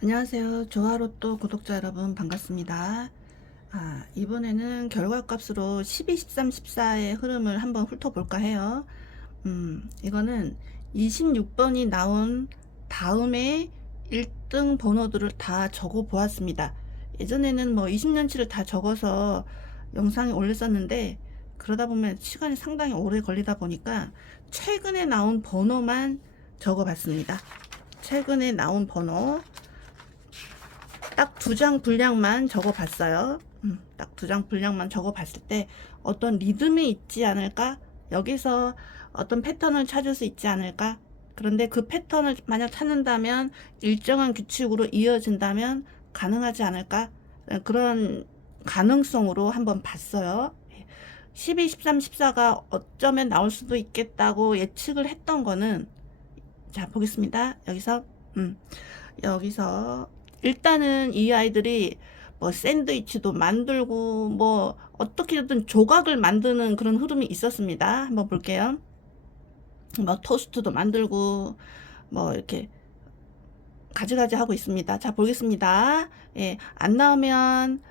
안녕하세요. 조화로또 구독자 여러분 반갑습니다. 아, 이번에는 결과값으로 12, 13, 14의 흐름을 한번 훑어볼까 해요. 음, 이거는 26번이 나온 다음에 1등 번호들을 다 적어 보았습니다. 예전에는 뭐 20년치를 다 적어서 영상에 올렸었는데 그러다 보면 시간이 상당히 오래 걸리다 보니까 최근에 나온 번호만 적어 봤습니다. 최근에 나온 번호 딱 두 장 분량만 적어 봤어요. 음, 딱두 장 분량만 적어 봤을 때 어떤 리듬이 있지 않을까? 여기서 어떤 패턴을 찾을 수 있지 않을까? 그런데 그 패턴을 만약 찾는다면 일정한 규칙으로 이어진다면 가능하지 않을까? 그런 가능성으로 한번 봤어요. 12, 13, 14가 어쩌면 나올 수도 있겠다고 예측을 했던 거는 자 보겠습니다. 여기서 음, 여기서 일단은 이 아이들이 뭐 샌드위치도 만들고 뭐 어떻게든 조각을 만드는 그런 흐름이 있었습니다. 한번 볼게요. 뭐 토스트도 만들고 뭐 이렇게 가지가지 하고 있습니다. 자 보겠습니다. 예, 안 나오면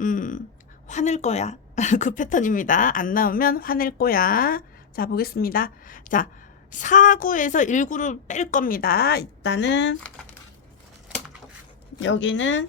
음 화낼 거야. 그 패턴입니다. 안 나오면 화낼 거야. 자 보겠습니다. 자 4구에서 1구를 뺄 겁니다. 일단은 여기는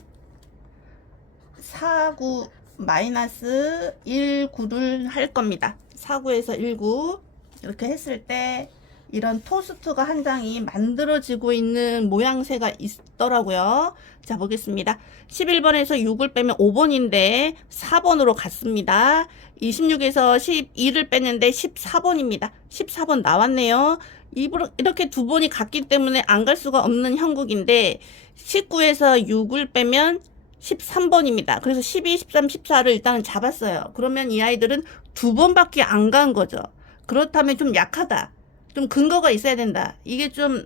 4구 마이너스 1구를 할 겁니다. 4구에서 1구 이렇게 했을 때 이런 토스트가 한 장이 만들어지고 있는 모양새가 있더라고요. 자 보겠습니다. 11번에서 6을 빼면 5번인데 4번으로 갔습니다. 26에서 12를 뺐는데 14번입니다. 14번 나왔네요. 이렇게 두 번이 갔기 때문에 안 갈 수가 없는 형국인데 19에서 6을 빼면 13번입니다. 그래서 12, 13, 14를 일단은 잡았어요. 그러면 이 아이들은 두 번밖에 안 간 거죠. 그렇다면 좀 약하다. 좀 근거가 있어야 된다. 이게 좀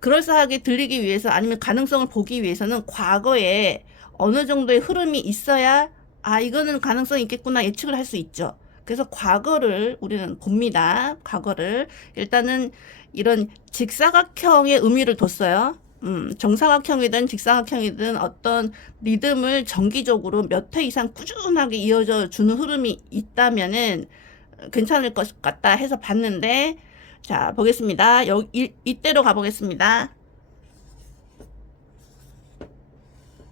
그럴싸하게 들리기 위해서 아니면 가능성을 보기 위해서는 과거에 어느 정도의 흐름이 있어야 아 이거는 가능성이 있겠구나 예측을 할 수 있죠. 그래서 과거를 우리는 봅니다. 과거를 일단은 이런 직사각형의 의미를 뒀어요. 음, 정사각형이든 직사각형이든 어떤 리듬을 정기적으로 몇 회 이상 꾸준하게 이어져 주는 흐름이 있다면은 괜찮을 것 같다 해서 봤는데 자 보겠습니다. 여기 이때로 가보겠습니다.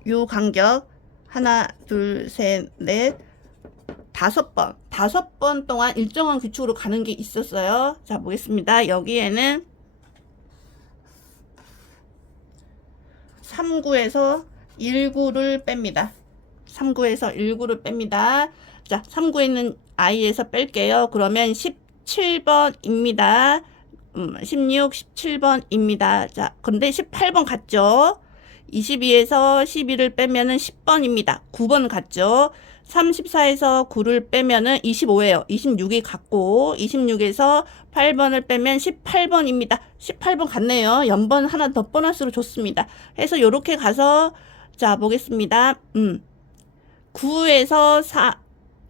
요 간격 하나 둘 셋 넷 다섯 번 다섯 번 동안 일정한 규칙으로 가는 게 있었어요. 자 보겠습니다. 여기에는 3구에서 1구를 뺍니다. 3구에서 1구를 뺍니다. 자, 3구에 있는 i에서 뺄게요. 그러면 17번입니다. 음, 16, 17번입니다. 자, 근데 18번 같죠? 22에서 12를 빼면은 10번입니다. 9번 같죠? 34에서 9를 빼면은 25예요. 26이 같고 26에서 8번을 빼면 18번입니다. 18번 같네요. 연번 하나 더 보너스로 줬습니다. 해서 요렇게 가서 자 보겠습니다. 음. 9에서 4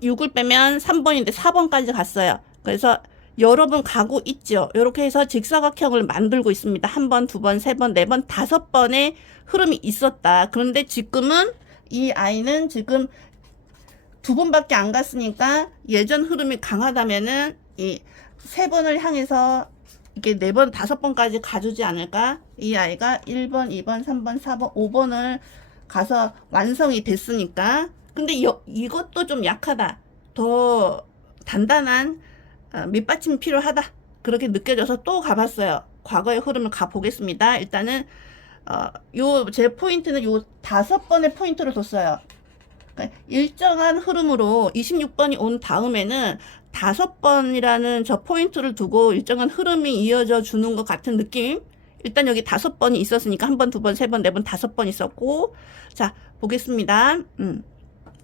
6을 빼면 3번인데 4번까지 갔어요. 그래서 여러 번 가고 있죠. 이렇게 해서 직사각형을 만들고 있습니다. 한 번, 두 번, 세 번, 네 번, 다섯 번의 흐름이 있었다. 그런데 지금은 이 아이는 지금 두 번밖에 안 갔으니까 예전 흐름이 강하다면은 이 세 번을 향해서 이렇게 네 번, 다섯 번까지 가주지 않을까? 이 아이가 1번, 2번, 3번, 4번, 5번을 가서 완성이 됐으니까. 근데 여, 이것도 좀 약하다. 더 단단한 어, 밑받침이 필요하다. 그렇게 느껴져서 또 가봤어요. 과거의 흐름을 가보겠습니다. 일단은 어, 요 제 포인트는 요 다섯 번의 포인트를 뒀어요. 그러니까 일정한 흐름으로 26번이 온 다음에는 다섯 번이라는 저 포인트를 두고 일정한 흐름이 이어져 주는 것 같은 느낌. 일단 여기 다섯 번이 있었으니까 한 번, 두 번, 세 번, 네 번, 다섯 번 있었고. 자, 보겠습니다. 음.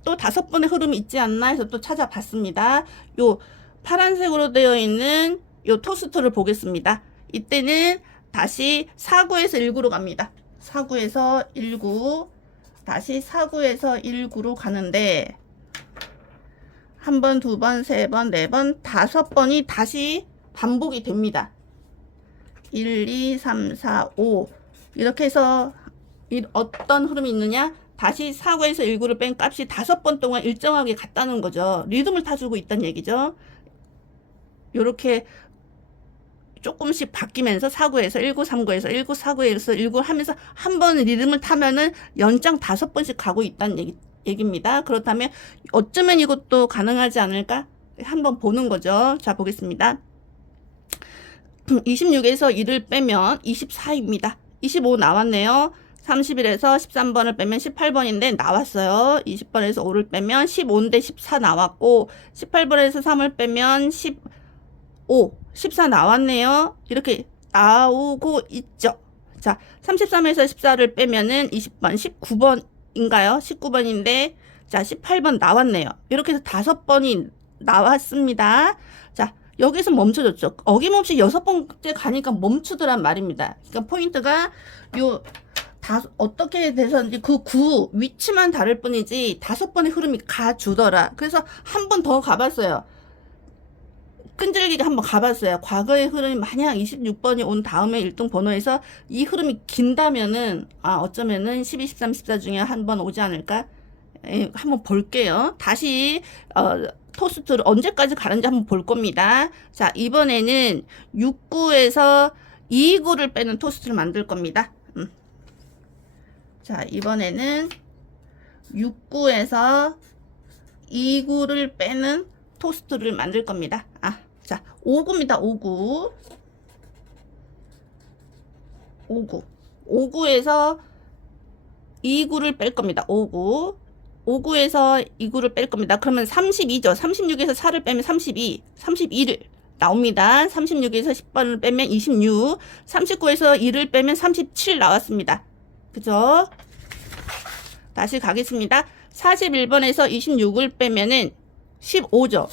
또 다섯 번의 흐름이 있지 않나 해서 또 찾아봤습니다. 요 파란색으로 되어 있는 요 토스트를 보겠습니다. 이때는 다시 4구에서 1구로 갑니다. 4구에서 1구 다시 4구에서 1구로 가는데 한 번, 두 번, 세 번, 네 번, 다섯 번이 다시 반복이 됩니다. 1, 2, 3, 4, 5 이렇게 해서 이 어떤 흐름이 있느냐? 다시 사고에서 1구를 뺀 값이 다섯 번 동안 일정하게 같다는 거죠. 리듬을 타주고 있다는 얘기죠. 요렇게 조금씩 바뀌면서 사구에서 19, 3구에서 19, 4구에서 19 하면서 한 번 리듬을 타면은 연장 다섯 번씩 가고 있다는 얘기, 얘기입니다. 그렇다면 어쩌면 이것도 가능하지 않을까? 한번 보는 거죠. 자, 보겠습니다. 26에서 1을 빼면 24입니다. 25 나왔네요. 31에서 13번을 빼면 18번인데 나왔어요. 20번에서 5를 빼면 15인데 14 나왔고 18번에서 3을 빼면 15, 14 나왔네요. 이렇게 나오고 있죠. 자, 33에서 14를 빼면은 20번, 19번인가요? 19번인데 자, 18번 나왔네요. 이렇게 해서 다섯 번이 나왔습니다. 자, 여기서 멈춰졌죠. 어김없이 여섯 번째 가니까 멈추더란 말입니다. 그러니까 포인트가 요 다 어떻게 돼서인지 그 구 위치만 다를 뿐이지 다섯 번의 흐름이 가주더라. 그래서 한 번 더 가봤어요. 끈질기게 한번 가봤어요. 과거의 흐름이 만약 26번이 온 다음에 1등 번호에서 이 흐름이 긴다면은 아 어쩌면은 12, 13, 14 중에 한 번 오지 않을까? 예, 한번 볼게요. 다시 어, 토스트를 언제까지 가는지 한번 볼 겁니다. 자 이번에는 6구에서 2구를 빼는 토스트를 만들 겁니다. 음. 자 이번에는 6구에서 2구를 빼는 토스트를 만들 겁니다. 아, 자, 5구입니다. 5구. 5구. 5구에서 2구를 뺄 겁니다. 5구. 5구에서 2구를 뺄 겁니다. 그러면 32죠. 36에서 4를 빼면 32. 32를 나옵니다. 36에서 10번을 빼면 26. 39에서 2를 빼면 37 나왔습니다. 그죠? 다시 가겠습니다. 41번에서 26을 빼면은 15죠.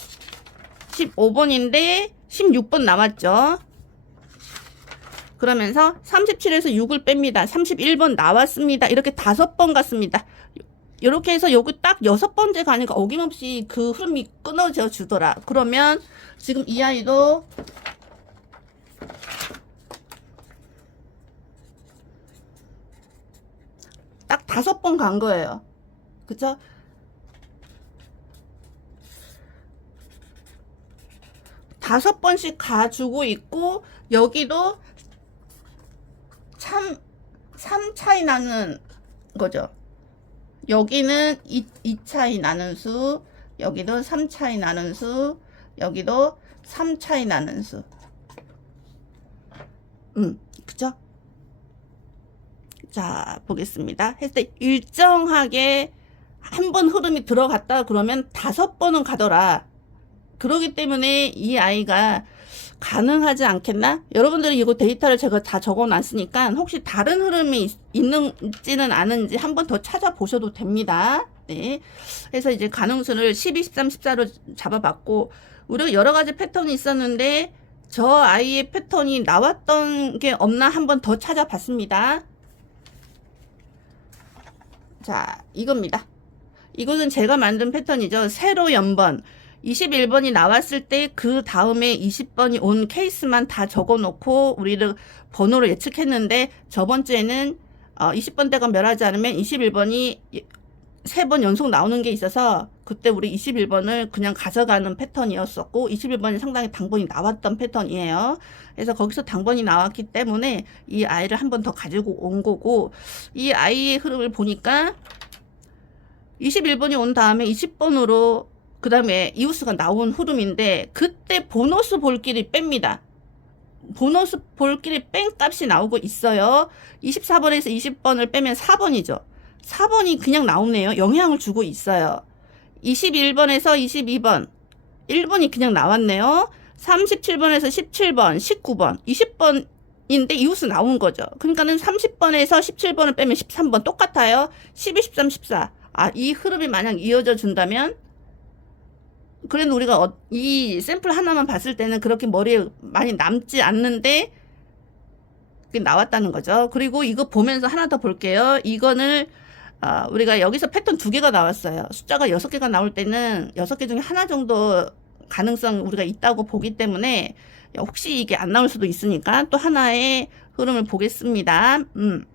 15번인데 16번 남았죠. 그러면서 37에서 6을 뺍니다. 31번 나왔습니다. 이렇게 다섯 번 갔습니다. 이렇게 해서 여기 딱 여섯 번째 가니까 어김없이 그 흐름이 끊어져 주더라. 그러면 지금 이 아이도 딱 다섯 번 간 거예요. 그쵸? 다섯 번씩 가주고 있고 여기도 참, 3 차이 나는 거죠. 여기는 2, 이 차이 나는 수, 여기도 3 차이 나는 수, 여기도 3 차이 나는 수. 음, 그죠? 자, 보겠습니다. 했을 때 일정하게 한 번 흐름이 들어갔다 그러면 다섯 번은 가더라. 그러기 때문에 이 아이가 가능하지 않겠나? 여러분들이 이거 데이터를 제가 다 적어 놨으니까 혹시 다른 흐름이 있- 있는지는 아는지 한 번 더 찾아보셔도 됩니다. 네. 그래서 이제 가능수를 12, 13, 14로 잡아봤고, 우리가 여러 가지 패턴이 있었는데, 저 아이의 패턴이 나왔던 게 없나 한 번 더 찾아봤습니다. 자, 이겁니다. 이거는 제가 만든 패턴이죠. 세로 연번. 21번이 나왔을 때 그 다음에 20번이 온 케이스만 다 적어 놓고 우리를 번호로 예측했는데 저번 주에는 어 20번대가 멸하지 않으면 21번이 세 번 연속 나오는 게 있어서 그때 우리 21번을 그냥 가져가는 패턴이었었고 21번이 상당히 당번이 나왔던 패턴이에요. 그래서 거기서 당번이 나왔기 때문에 이 아이를 한 번 더 가지고 온 거고 이 아이의 흐름을 보니까 21번이 온 다음에 20번으로 그 다음에 이웃수가 나온 흐름인데 그때 보너스 볼길이 뺍니다. 보너스 볼길이 뺀 값이 나오고 있어요. 24번에서 20번을 빼면 4번이죠. 4번이 그냥 나오네요. 영향을 주고 있어요. 21번에서 22번 1번이 그냥 나왔네요. 37번에서 17번, 19번, 20번 인데 이웃수 나온 거죠. 그러니까는 30번에서 17번을 빼면 13번 똑같아요. 12, 13, 14. 아, 이 흐름이 만약 이어져 준다면 그래도 우리가 어, 이 샘플 하나만 봤을 때는 그렇게 머리에 많이 남지 않는데 나왔다는 거죠. 그리고 이거 보면서 하나 더 볼게요. 이거는 아, 우리가 여기서 패턴 두 개가 나왔어요. 숫자가 여섯 개가 나올 때는 여섯 개 중에 하나 정도 가능성 우리가 있다고 보기 때문에 혹시 이게 안 나올 수도 있으니까 또 하나의 흐름을 보겠습니다. 음.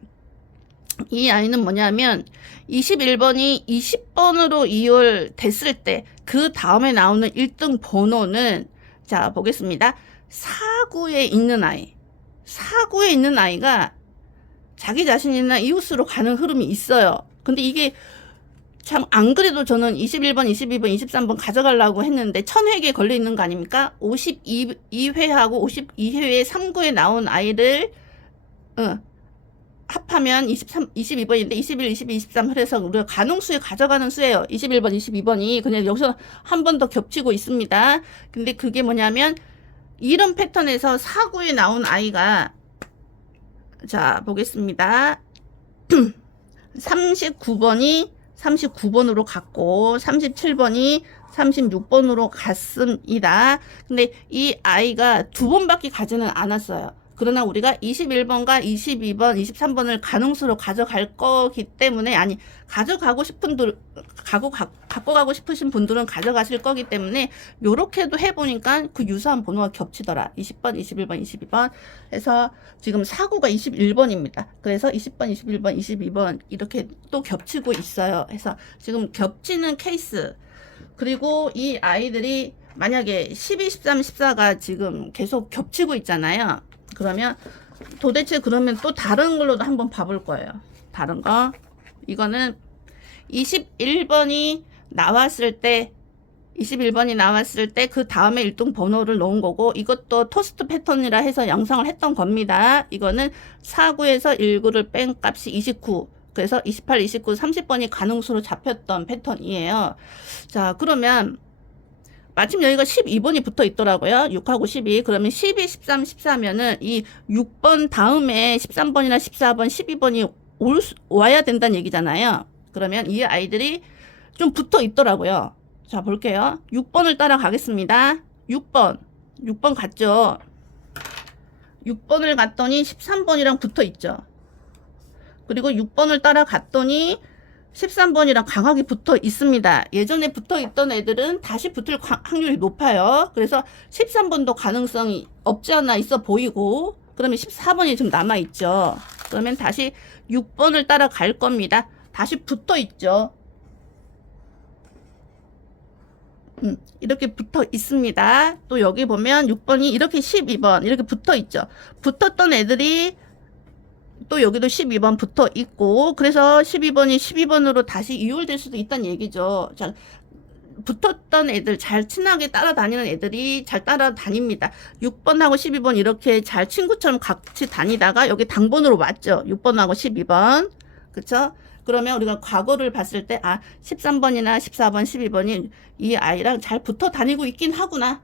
이 아이는 뭐냐면 21번이 20번으로 이월 됐을 때 그 다음에 나오는 1등 번호는 자 보겠습니다. 4구에 있는 아이. 4구에 있는 아이가 자기 자신이나 이웃으로 가는 흐름이 있어요. 근데 이게 참 안 그래도 저는 21번, 22번, 23번 가져가려고 했는데 1000회에 걸려 있는 거 아닙니까? 52회하고 52회에 3구에 나온 아이를 어, 합 하면 23, 22번인데 21, 22, 23 그래서 우리가 가능수에 가져가는 수예요. 21번, 22번이 그냥 여기서 한 번 더 겹치고 있습니다. 근데 그게 뭐냐면 이런 패턴에서 4구에 나온 아이가 자 보겠습니다. 39번이 39번으로 갔고 37번이 36번으로 갔습니다. 근데 이 아이가 두 번밖에 가지는 않았어요. 그러나 우리가 21번과 22번, 23번을 가능수로 가져갈 거기 때문에 아니 가져가고 싶은 분 가고 가, 갖고 가고 싶으신 분들은 가져가실 거기 때문에 요렇게도 해 보니까 그 유사한 번호가 겹치더라. 20번, 21번, 22번 해서 지금 사고가 21번입니다. 그래서 20번, 21번, 22번 이렇게 또 겹치고 있어요. 해서 지금 겹치는 케이스 그리고 이 아이들이 만약에 12, 13, 14가 지금 계속 겹치고 있잖아요. 그러면 도대체 그러면 또 다른 걸로도 한번 봐볼 거예요. 다른 거. 이거는 21번이 나왔을 때 21번이 나왔을 때 그 다음에 1등 번호를 넣은 거고 이것도 토스트 패턴이라 해서 영상을 했던 겁니다. 이거는 4구에서 19를 뺀 값이 29. 그래서 28, 29, 30번이 가능수로 잡혔던 패턴이에요. 자, 그러면 마침 여기가 12번이 붙어 있더라고요. 6하고 12. 그러면 12, 13, 14면은 이 6번 다음에 13번이나 14번, 12번이 올, 수- 와야 된다는 얘기잖아요. 그러면 이 아이들이 좀 붙어 있더라고요. 자, 볼게요. 6번을 따라가겠습니다. 6번. 6번 갔죠. 6번을 갔더니 13번이랑 붙어 있죠. 그리고 6번을 따라갔더니 13번이랑 강하게 붙어 있습니다. 예전에 붙어 있던 애들은 다시 붙을 과- 확률이 높아요. 그래서 13번도 가능성이 없지 않아 있어 보이고, 그러면 14번이 지금 남아 있죠. 그러면 다시 6번을 따라갈 겁니다. 다시 붙어 있죠. 음, 이렇게 붙어 있습니다. 또 여기 보면 6번이 이렇게 12번 이렇게 붙어 있죠. 붙었던 애들이 또 여기도 12번 붙어 있고 그래서 12번이 12번으로 다시 이월될 수도 있다는 얘기죠. 자, 붙었던 애들 잘 친하게 따라다니는 애들이 잘 따라다닙니다. 6번하고 12번 이렇게 잘 친구처럼 같이 다니다가 여기 당번으로 왔죠. 6번하고 12번. 그쵸? 그러면 우리가 과거를 봤을 때, 아, 13번이나 14번, 12번이 이 아이랑 잘 붙어 다니고 있긴 하구나.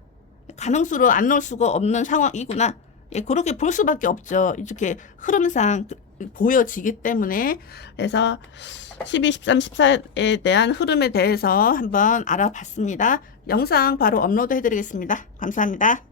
가능수로 안 넣을 수가 없는 상황이구나. 예, 그렇게 볼 수밖에 없죠. 이렇게 흐름상 보여지기 때문에. 그래서 12, 13, 14에 대한 흐름에 대해서 한번 알아봤습니다. 영상 바로 업로드 해드리겠습니다. 감사합니다.